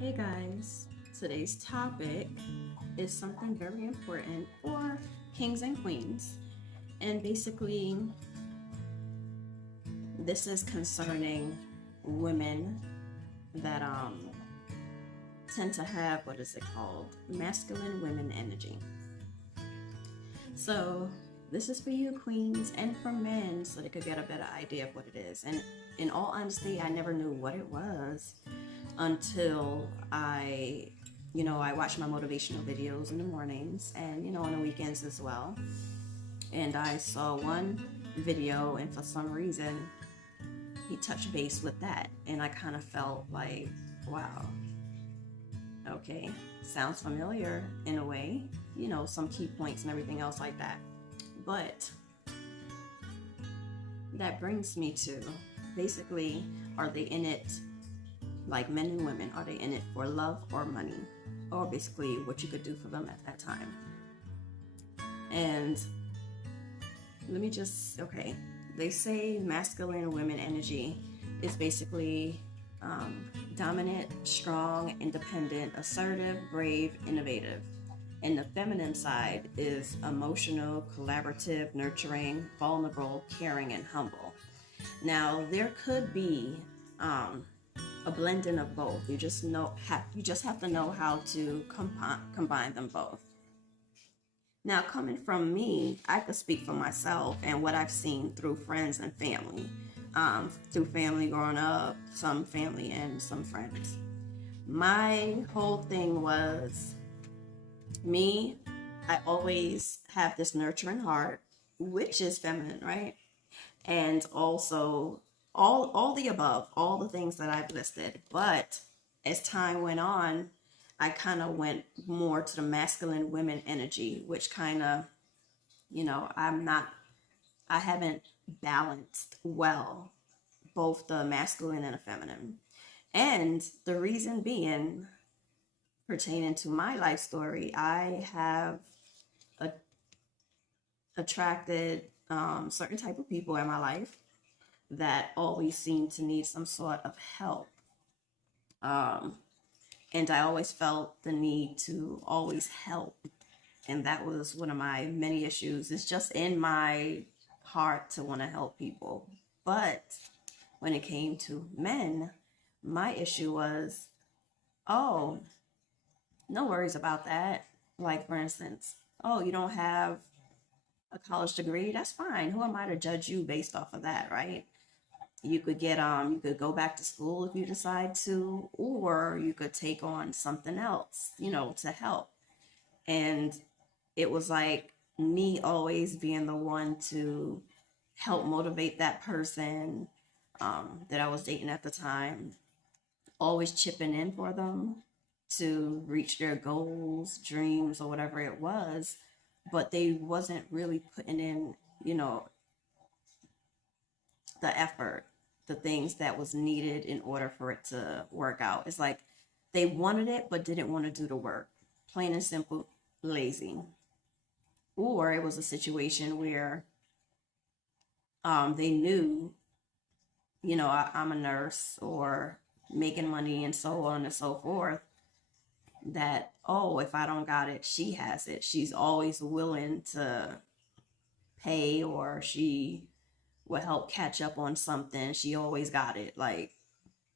Hey guys, today's topic is something very important for kings and queens. And basically, this is concerning women that tend to have what is it called? Masculine women energy. So, this is for you queens and for men so they could get a better idea of what it is. And in all honesty, I never knew what it was until I watch my motivational videos in the mornings and, on the weekends as well. And I saw one video, and for some reason, he touched base with that. And I kind of felt like, wow, okay, sounds familiar in a way, some key points and everything else like that. But that brings me to basically, are they in it like men and women? Are they in it for love or money? Or basically what you could do for them at that time. And let me just, okay, they say masculine women energy is basically dominant, strong, independent, assertive, brave, innovative. And the feminine side is emotional, collaborative, nurturing, vulnerable, caring, and humble. Now, there could be a blending of both. You just have to know how to combine them both. Now, coming from me, I could speak for myself and what I've seen through friends and family, through family growing up, some family and some friends. My whole thing was me. I always have this nurturing heart, which is feminine, right? And also all the above, all the things that I've listed. But as time went on, I kind of went more to the masculine women energy, which kind of, I haven't balanced well both the masculine and the feminine. And the reason being, pertaining to my life story, I have a, attracted certain type of people in my life that always seem to need some sort of help. Um, and I always felt the need to always help. And that was one of my many issues. It's just in my heart to want to help people. But when it came to men, my issue was, oh, no worries about that. Like, for instance, oh, you don't have a college degree? That's fine. Who am I to judge you based off of that, right? You could go back to school if you decide to, or you could take on something else, to help. And it was like me always being the one to help motivate that person that I was dating at the time, always chipping in for them to reach their goals, dreams, or whatever it was. But they wasn't really putting in, the effort, the things that was needed in order for it to work out. It's like they wanted it but didn't want to do the work. Plain and simple, lazy. Or it was a situation where they knew, I'm a nurse or making money and so on and so forth, that, oh, if I don't got it, she has it. She's always willing to pay, or she will help catch up on something. She always got it. Like,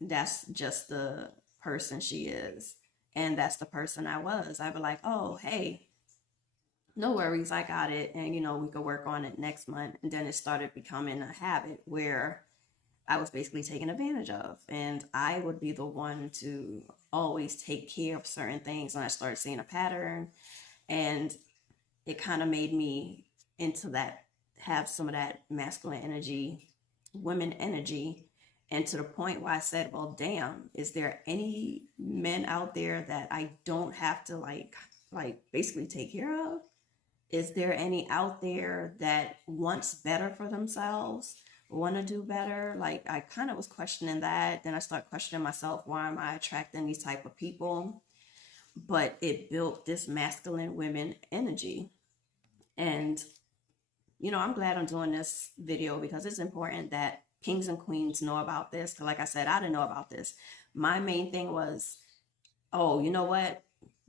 that's just the person she is. And that's the person I was. I'd be like, oh, hey, no worries, I got it. And, we could work on it next month. And then it started becoming a habit where I was basically taken advantage of. And I would be the one to always take care of certain things. And I started seeing a pattern. And it kind of made me into that, have some of that masculine energy, women energy. And to the point where I said, well, damn, is there any men out there that I don't have to like basically take care of? Is there any out there that wants better for themselves, want to do better? Like, I kind of was questioning that. Then I start questioning myself, why am I attracting these type of people? But it built this masculine women energy. And, I'm glad I'm doing this video because it's important that kings and queens know about this. Because like I said, I didn't know about this. My main thing was oh, you know what?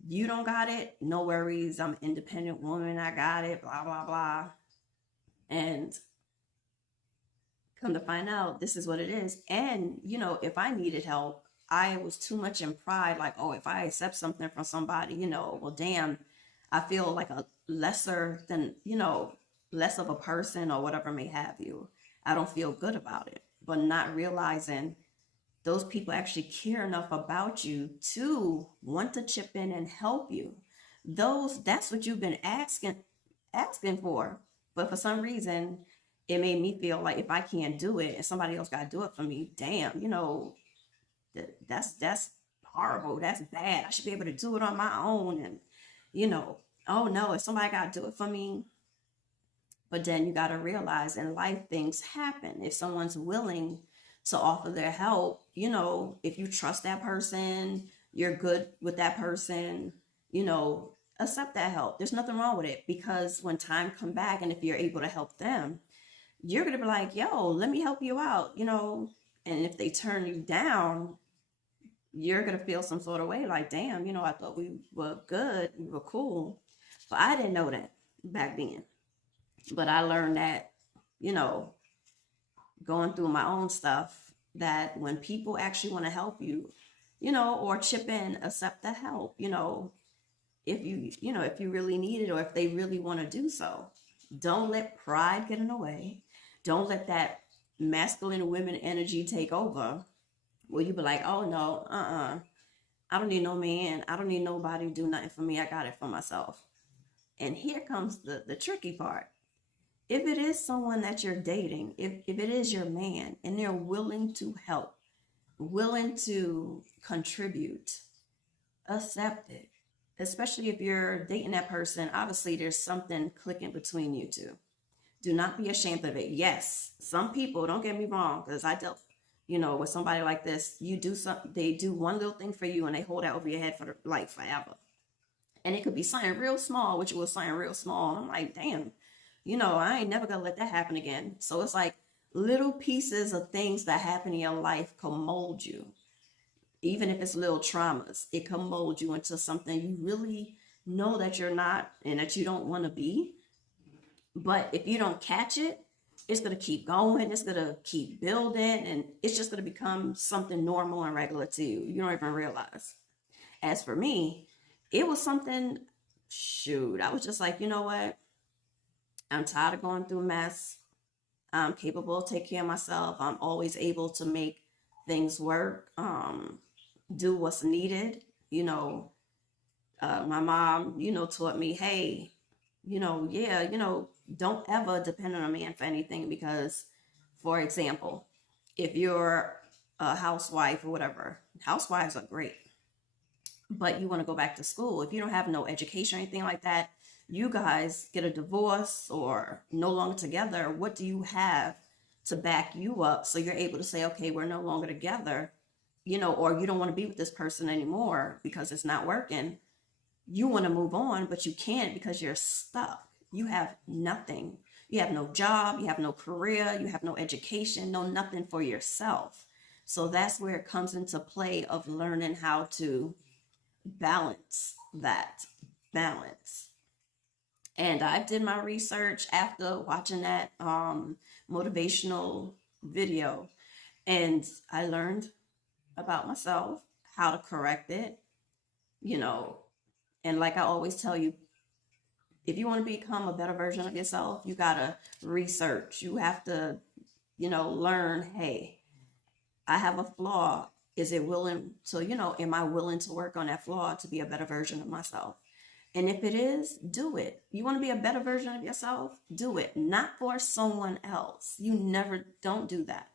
You don't got it. No worries. I'm an independent woman. I got it. Blah, blah, blah. And come to find out, this is what it is. And, if I needed help, I was too much in pride. Like, oh, if I accept something from somebody, well, damn, I feel like a lesser than, less of a person or whatever may have you. I don't feel good about it. But not realizing those people actually care enough about you to want to chip in and help you. That's what you've been asking for. But for some reason, it made me feel like if I can't do it and somebody else got to do it for me, damn, that's horrible. That's bad. I should be able to do it on my own. And, oh no, if somebody got to do it for me. But then you got to realize in life, things happen. If someone's willing to offer their help, if you trust that person, you're good with that person, accept that help. There's nothing wrong with it, because when time come back and if you're able to help them, you're going to be like, yo, let me help you out, and if they turn you down, you're going to feel some sort of way like, damn, I thought we were good, we were cool. But I didn't know that back then. But I learned that, going through my own stuff, that when people actually want to help you, or chip in, accept the help, if you really need it or if they really want to do so. Don't let pride get in the way. Don't let that masculine women energy take over, where you be like, oh no, I don't need no man. I don't need nobody to do nothing for me. I got it for myself. And here comes the tricky part. If it is someone that you're dating, if it is your man and they're willing to help, willing to contribute, accept it. Especially if you're dating that person, obviously there's something clicking between you two. Do not be ashamed of it. Yes, some people, don't get me wrong, because I dealt, with somebody like this, they do one little thing for you and they hold that over your head for like forever. And it could be something real small, which was something real small. And I'm like, damn, I ain't never gonna let that happen again. So it's like little pieces of things that happen in your life can mold you. Even if it's little traumas, it can mold you into something you really know that you're not and that you don't want to be. But if you don't catch it, it's going to keep going. It's going to keep building, and it's just going to become something normal and regular to you. You don't even realize. As for me, it was something, shoot, I was just like, you know what? I'm tired of going through mess. I'm capable of taking care of myself. I'm always able to make things work, do what's needed. My mom, taught me, hey, don't ever depend on a man for anything, because, for example, if you're a housewife or whatever, housewives are great, but you want to go back to school. If you don't have no education or anything like that, you guys get a divorce or no longer together, what do you have to back you up so you're able to say, okay, we're no longer together, or you don't want to be with this person anymore because it's not working. You want to move on, but you can't because you're stuck. You have nothing. You have no job, you have no career, you have no education, no nothing for yourself. So that's where it comes into play of learning how to balance that balance. And I did my research after watching that motivational video, and I learned about myself, how to correct it, and like I always tell you, if you want to become a better version of yourself, you got to research. You have to, learn, hey, I have a flaw. Is it willing to, am I willing to work on that flaw to be a better version of myself? And if it is, do it. You want to be a better version of yourself? Do it. Not for someone else. Don't do that.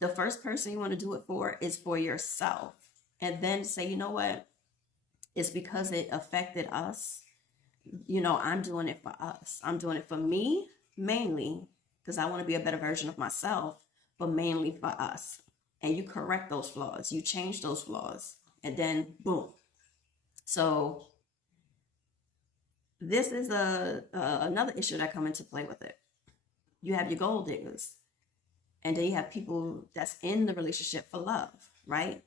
The first person you want to do it for is for yourself. And then say, you know what? It's because it affected us. I'm doing it for us. I'm doing it for me, mainly, because I want to be a better version of myself, but mainly for us. And you correct those flaws. You change those flaws. And then, boom. So this is another issue that come into play with it. You have your gold diggers, and then you have people that's in the relationship for love, right?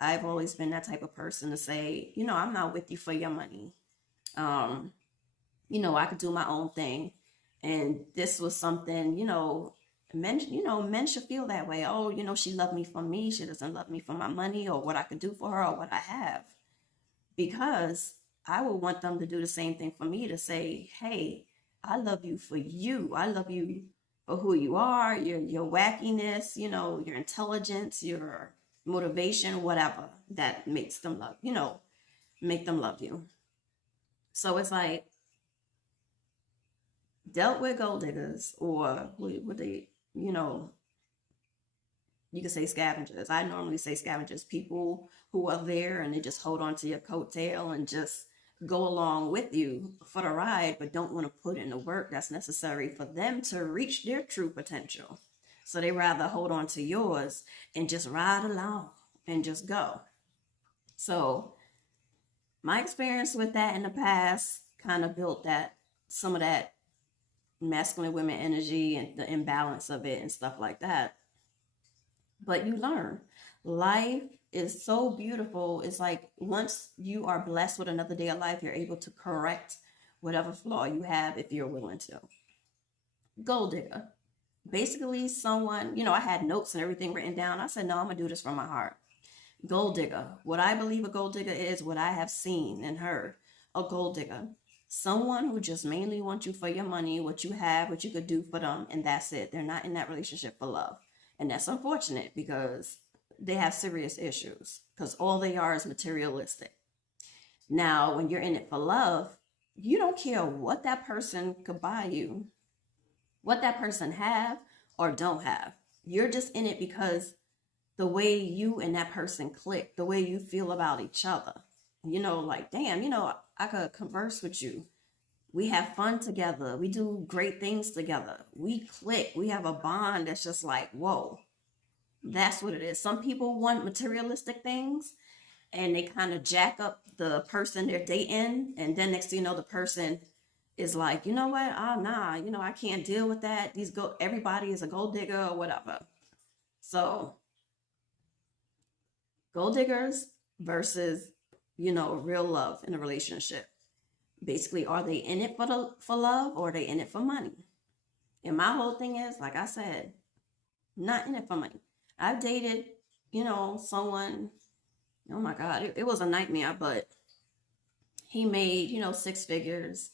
I've always been that type of person to say, I'm not with you for your money. Um, I could do my own thing. And this was something, men should feel that way. Oh, she loved me for me. She doesn't love me for my money or what I could do for her or what I have. Because I would want them to do the same thing for me, to say, hey, I love you for you. I love you for who you are, your wackiness, your intelligence, your motivation, whatever that makes them love, make them love you. So it's like, dealt with gold diggers, or what they, you could say scavengers. I normally say scavengers, people who are there and they just hold on to your coattail and just go along with you for the ride, but don't want to put in the work that's necessary for them to reach their true potential. So they rather hold on to yours and just ride along and just go. So my experience with that in the past kind of built that, some of that masculine women energy and the imbalance of it and stuff like that. But you learn. Life is so beautiful. It's like once you are blessed with another day of life, you're able to correct whatever flaw you have if you're willing to. Gold digger. Basically, someone, I had notes and everything written down. I said, no, I'm going to do this from my heart. Gold digger. What I believe a gold digger is, what I have seen and heard. A gold digger. Someone who just mainly wants you for your money, what you have, what you could do for them, and that's it. They're not in that relationship for love. And that's unfortunate because they have serious issues, because all they are is materialistic. Now, when you're in it for love, you don't care what that person could buy you, what that person have or don't have. You're just in it because the way you and that person click, the way you feel about each other. Like, damn, I could converse with you. We have fun together. We do great things together. We click. We have a bond that's just like, whoa, that's what it is. Some people want materialistic things and they kind of jack up the person they're dating. And then next thing you know, the person is like, you know what? Oh, nah, I can't deal with that. Everybody is a gold digger or whatever. So gold diggers versus, real love in a relationship. Basically, are they in it for love, or are they in it for money? And my whole thing is, like I said, not in it for money. I've dated, someone, oh my God, it was a nightmare, but he made, 6 figures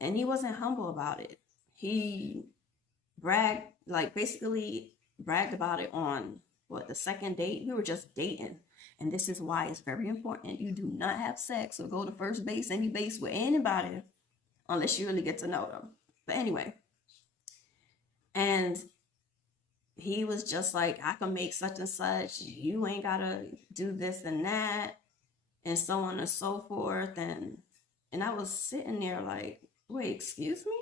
and he wasn't humble about it. He basically bragged about it on the second date. We were just dating. And this is why it's very important. You do not have sex or go to first base, any base with anybody unless you really get to know them. But anyway, and he was just like, I can make such and such. You ain't got to do this and that, and so on and so forth. And I was sitting there like, wait, excuse me?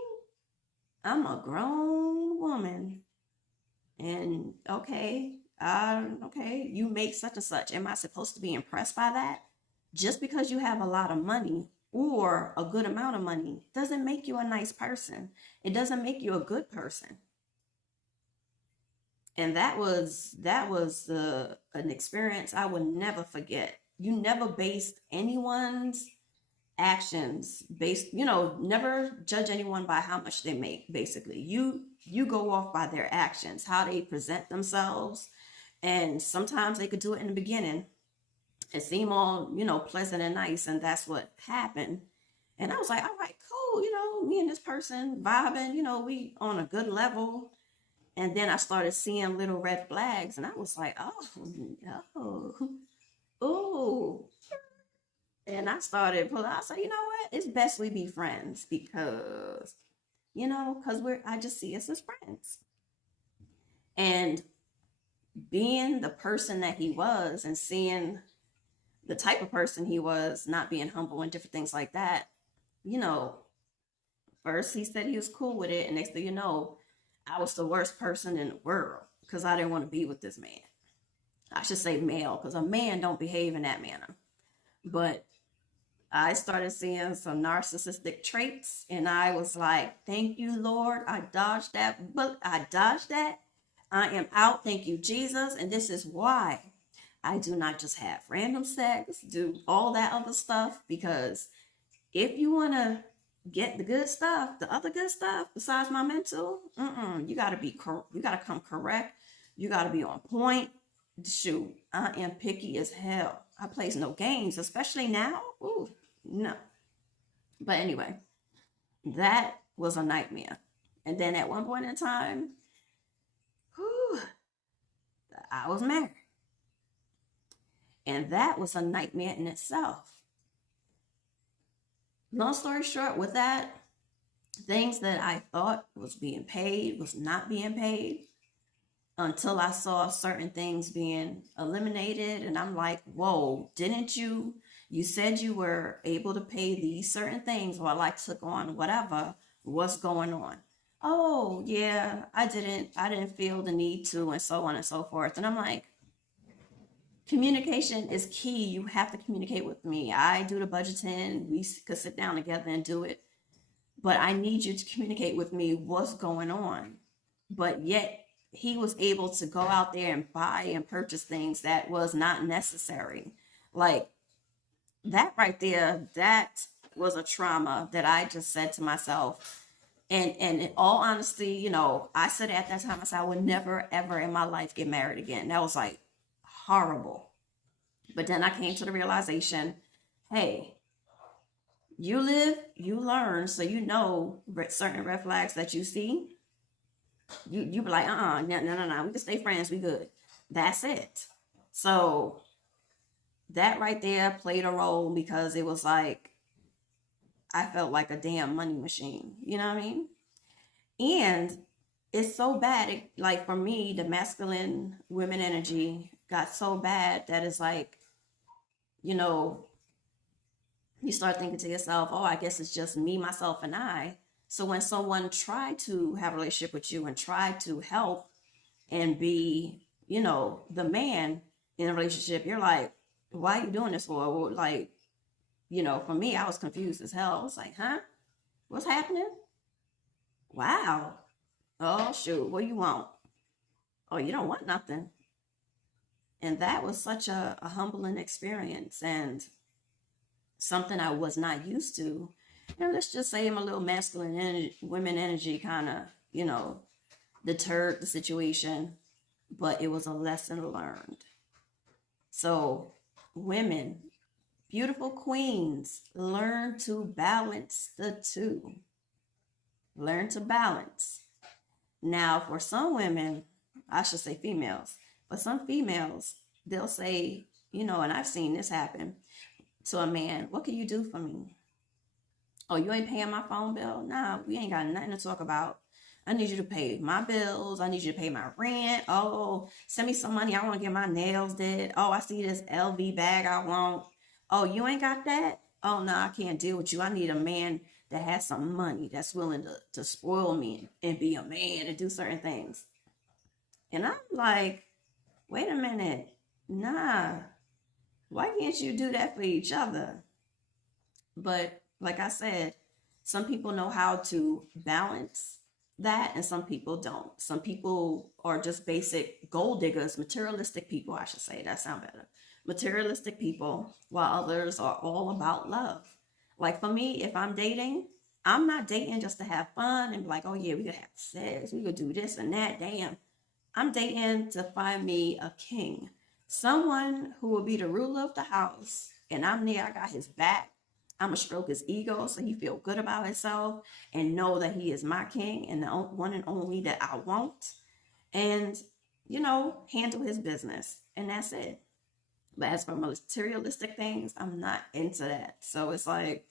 I'm a grown woman. And okay, you make such and such. Am I supposed to be impressed by that? Just because you have a lot of money or a good amount of money doesn't make you a nice person. It doesn't make you a good person. And that was an experience I would never forget. You never based anyone's actions never judge anyone by how much they make. Basically, you go off by their actions, how they present themselves. And sometimes they could do it in the beginning and seem all, pleasant and nice. And that's what happened. And I was like, all right, cool. Me and this person vibing, we on a good level. And then I started seeing little red flags and I was like, oh, no. Ooh. And I started pulling. I said, you know what? It's best we be friends because, I just see us as friends. And being the person that he was and seeing the type of person he was, not being humble and different things like that, first he said he was cool with it. And next thing you know, I was the worst person in the world because I didn't want to be with this man. I should say male, because a man don't behave in that manner. But I started seeing some narcissistic traits and I was like, thank you, Lord. I dodged that. I am out. Thank you, Jesus. And this is why I do not just have random sex, do all that other stuff, because if you want to get the good stuff, the other good stuff besides my mental, you got to you got to come correct. You got to be on point. Shoot, I am picky as hell. I plays no games, especially now. Ooh, no. But anyway, that was a nightmare. And then at one point in time, whew, I was married. And that was a nightmare in itself. Long story short, with that, things that I thought was being paid was not being paid until I saw certain things being eliminated. And I'm like, whoa, didn't you? You said you were able to pay these certain things while I took on whatever. What's going on? Oh, yeah, I didn't feel the need to, and so on and so forth. And I'm like, communication is key. You have to communicate with me. I do the budgeting. We could sit down together and do it. But I need you to communicate with me what's going on. But yet he was able to go out there and buy and purchase things that was not necessary. Like that right there, that was a trauma that I just said to myself. And in all honesty, you know, I said at that time, I said, I would never, ever in my life get married again. That was like horrible. But then I came to the realization, hey, you live, you learn, so you know certain red flags that you see. You be like, no, we can stay friends, we good. That's it. So that right there played a role, because it was like, I felt like a damn money machine. You know what I mean? And it's so bad. Like for me, the masculine women energy got so bad that it's like, you know, you start thinking to yourself, oh, I guess it's just me, myself, and I. So when someone tried to have a relationship with you and tried to help and be, you know, the man in a relationship, you're like, why are you doing this for? Like, you know, for me, I was confused as hell. I was like, huh? What's happening? Wow. Oh, shoot. What do you want? Oh, you don't want nothing. And that was such a humbling experience and something I was not used to. You know, let's just say I'm a little masculine energy, women energy kind of, you know, deterred the situation, but it was a lesson learned. So, women, beautiful queens, learn to balance the two. Learn to balance. Now, for some women, I should say females, but some females, they'll say, you know, and I've seen this happen to a man, what can you do for me? Oh, you ain't paying my phone bill? Nah, we ain't got nothing to talk about. I need you to pay my bills. I need you to pay my rent. Oh, send me some money. I want to get my nails did. Oh, I see this LV bag I want. Oh, you ain't got that? Oh, no, I can't deal with you. I need a man that has some money, that's willing to spoil me and be a man and do certain things. And I'm like, wait a minute. Nah, why can't you do that for each other? But like I said, some people know how to balance that and some people don't. Some people are just basic gold diggers, materialistic people, I should say. That sounds better. Materialistic people, while others are all about love. Like for me, if I'm dating, I'm not dating just to have fun and be like, oh yeah, we could have sex, we could do this and that. Damn. I'm dating to find me a king. Someone who will be the ruler of the house. And I'm there, I got his back. I'm going to stroke his ego so he feel good about himself and know that he is my king and the one and only that I want. And, you know, handle his business. And that's it. But as for materialistic things, I'm not into that. So it's like,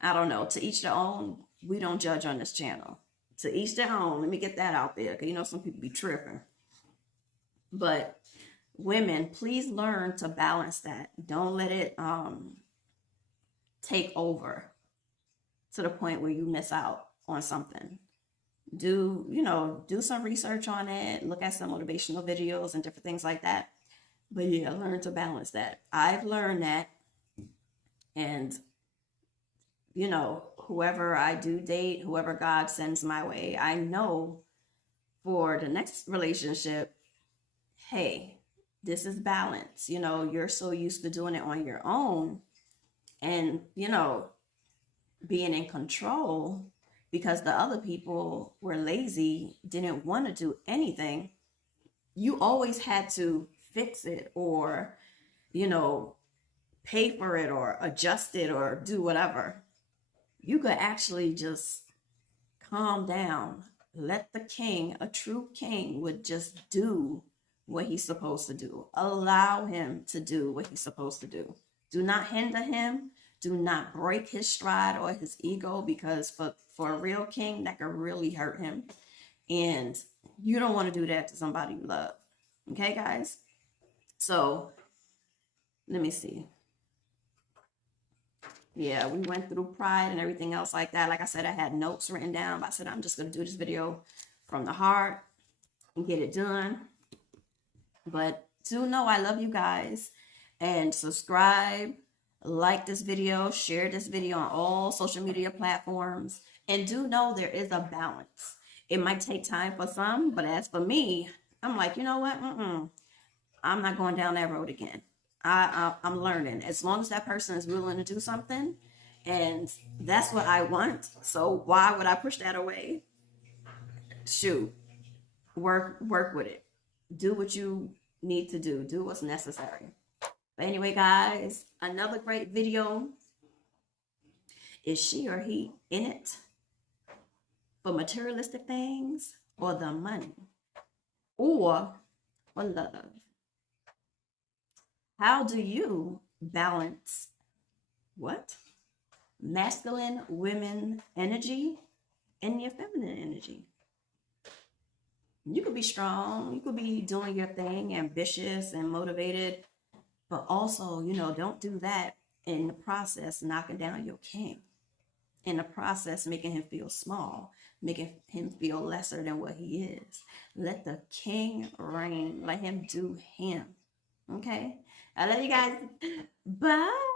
I don't know. To each their own. We don't judge on this channel. To each their own. Let me get that out there. Because, you know, some people be tripping. But women, please learn to balance that. Don't let it take over to the point where you miss out on something. Do some research on it. Look at some motivational videos and different things like that. But yeah, learn to balance that. I've learned that. And, you know, whoever I do date, whoever God sends my way, I know for the next relationship, hey, This is balance. You know, you're so used to doing it on your own and, you know, being in control because the other people were lazy, didn't want to do anything. You always had to fix it or, you know, pay for it or adjust it or do whatever. You could actually just calm down. Let the king, a true king, would just do what he's supposed to do. Allow him to do what he's supposed to do. Do not hinder him. Do not break his stride or his ego, because for a real king, that could really hurt him. And you don't want to do that to somebody you love. Okay, guys? So let me see. Yeah, we went through pride and everything else like that. Like I said, I had notes written down, but I said I'm just going to do this video from the heart and get it done. But do know I love you guys, and subscribe, like this video, share this video on all social media platforms, and do know there is a balance. It might take time for some, but as for me, I'm like, you know what? I'm not going down that road again. I'm learning. As long as that person is willing to do something, and that's what I want. So why would I push that away? Shoot, work with it. Do what you need to do. Do what's necessary. But anyway, guys, another great video. Is she or he in it for materialistic things, or the money, or for love? How do you balance what? Masculine women energy and your feminine energy. You could be strong, you could be doing your thing, ambitious and motivated, but also, you know, don't do that in the process knocking down your king. In the process, making him feel small, making him feel lesser than what he is. Let the king reign. Let him do him. Okay? I love you guys. Bye.